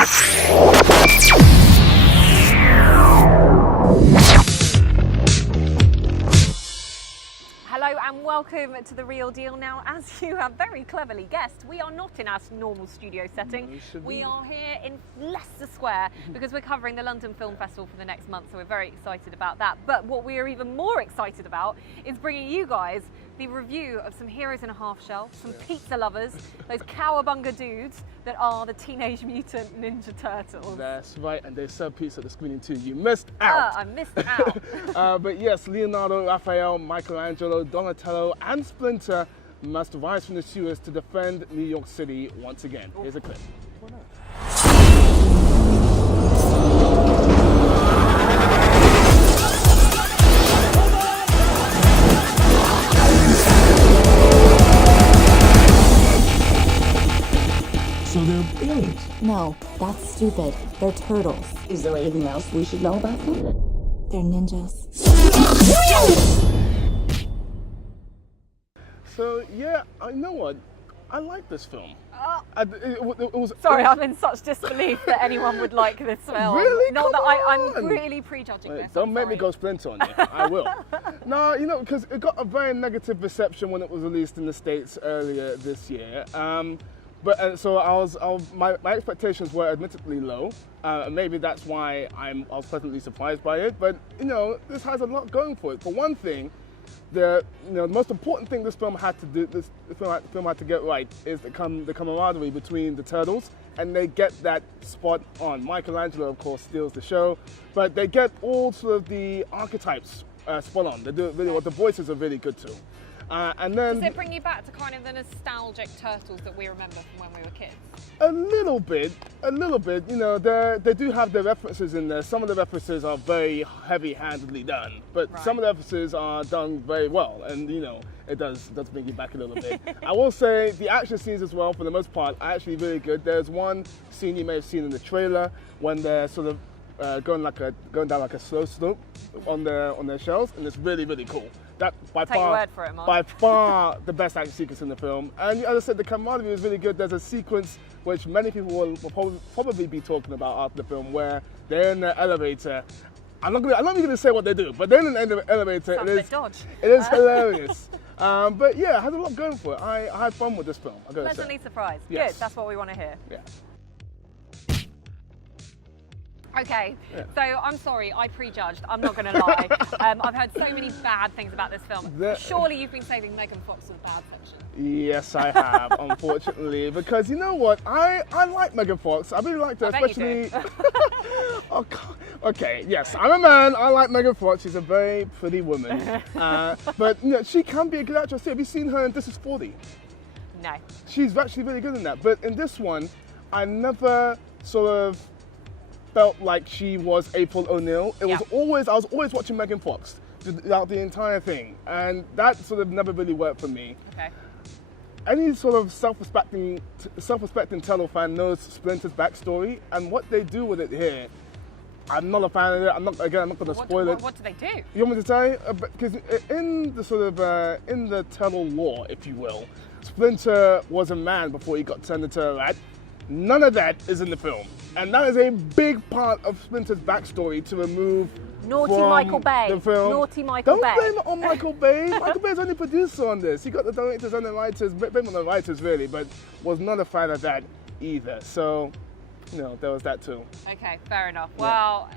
Hello and welcome to The Real Deal. Now, as you have very cleverly guessed, we are not in our normal studio setting. We are here in Leicester Square because we're covering the London Film Festival for the next month, so we're very excited about that. But what we are even more excited about is bringing you guys the review of some heroes in a half shell, some pizza lovers, those cowabunga dudes that are the Teenage Mutant Ninja Turtles. That's right, and they serve pizza at the screening too. You missed out. I missed out. But yes, Leonardo, Raphael, Michelangelo, Donatello, and Splinter must rise from the sewers to defend New York City once again. Here's a clip. So they're aliens? No, that's stupid. They're turtles. Is there anything else we should know about them? They're ninjas. So yeah, I know what. I like this film. It was. Sorry, I'm in such disbelief that anyone would like this film. Really? Not Come that on. I'm really prejudging this. Don't make me go Splinter on you. I will. No, you know, because it got a very negative reception when it was released in the States earlier this year. So my expectations were admittedly low. Maybe that's why I was pleasantly surprised by it. But you know, this has a lot going for it. For one thing, the most important thing this film had to do, this film had to get right, is the camaraderie between the turtles, and they get that spot on. Michelangelo, of course, steals the show, but they get all sort of the archetypes spot on. They do it really well. The voices are really good too. And then, does it bring you back to kind of the nostalgic Turtles that we remember from when we were kids? A little bit. You know, they do have their references in there. Some of the references are very heavy-handedly done, but some of the references are done very well, and you know, it does bring you back a little bit. I will say the action scenes as well, for the most part, are actually really good. There's one scene you may have seen in the trailer when they're sort of going down like a slow slope on their shells, and it's really, really cool. That by Take your word for it, Mark. By far the best action sequence in the film. And as I said, the camaraderie is really good. There's a sequence which many people will probably be talking about after the film, where they're in the elevator. I'm not even gonna say what they do, but they're in the elevator. Sounds a bit dodge. It is hilarious. But yeah, it has a lot going for it. I had fun with this film. I gotta Pleasantly say. surprised. Yes. Good. That's what we want to hear. Yeah. Okay, so I'm sorry, I prejudged. I'm not going to lie. I've heard so many bad things about this film. Surely you've been saving Megan Fox for the bad section. Yes, I have, unfortunately, because you know what? I like Megan Fox. I really liked her, especially. Oh, God. Okay, yes, I'm a man. I like Megan Fox. She's a very pretty woman, but you know, she can be a good actress too. Have you seen her in This Is 40? No. She's actually really good in that. But in this one, I never sort of felt like she was April O'Neil. I was always watching Megan Fox throughout the entire thing, and that sort of never really worked for me. Okay. Any sort of self-respecting Turtle fan knows Splinter's backstory, and what they do with it here, I'm not a fan of it. I'm not going to spoil it. What do they do? You want me to tell you? Because in the sort of in the Turtle lore, if you will, Splinter was a man before he got turned into a rat. None of that is in the film. And that is a big part of Splinter's backstory to remove Naughty from Michael Bay. The film. Naughty Michael Bay. Don't blame it on Michael Bay. Michael Bay's only producer on this. He got the directors and the writers, blame on the writers really, but was not a fan of that either. So, you know, there was that too. Okay, fair enough. Well,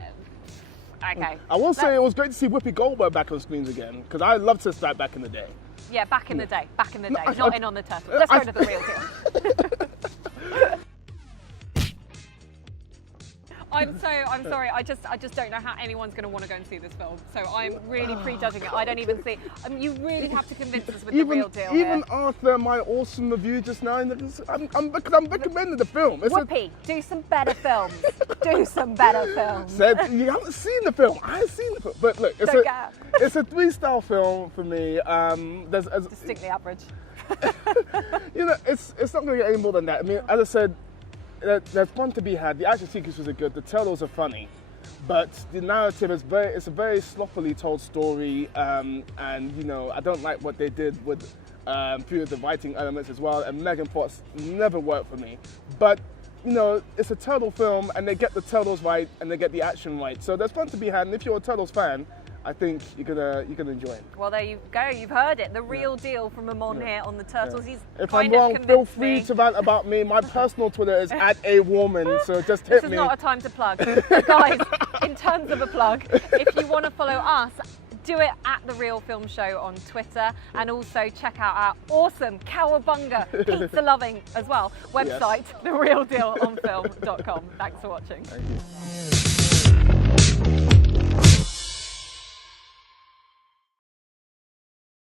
okay. I will say it was great to see Whoopi Goldberg back on screens again, because I loved her style back in the day. Yeah, back in the day. Not in on the Turtles. Let's go to the real deal. I'm sorry. I just don't know how anyone's going to want to go and see this film. So I'm really prejudging it. I don't even see. You really have to convince us with the real deal. Even after my awesome review just now, I'm recommending the film. Whoopi, do some better films. Do some better films. Said you haven't seen the film. I've seen the film, but look, it's a 3-star film for me. There's distinctly average. You know, it's not going to get any more than that. I mean, as I said, there's fun to be had. The action sequences are good. The turtles are funny, but the narrative is it's a very sloppily told story. And you know, I don't like what they did with few of the writing elements as well. And Megan Fox never worked for me. But you know, it's a turtle film and they get the turtles right and they get the action right. So there's fun to be had, and if you're a Turtles fan, I think you're gonna enjoy it. Well, there you go. You've heard it. The real deal from Amon here on the Turtles. He's If I'm kind of wrong, feel convinced free me. to rant about me. My personal Twitter is @awoman, so just This hit is me. not a time to plug. But guys, in terms of a plug, if you want to follow us, do it at The Real Film Show on Twitter, and also check out our awesome cowabunga, pizza loving as well website, therealdealonfilm.com. Thanks for watching. Thank you.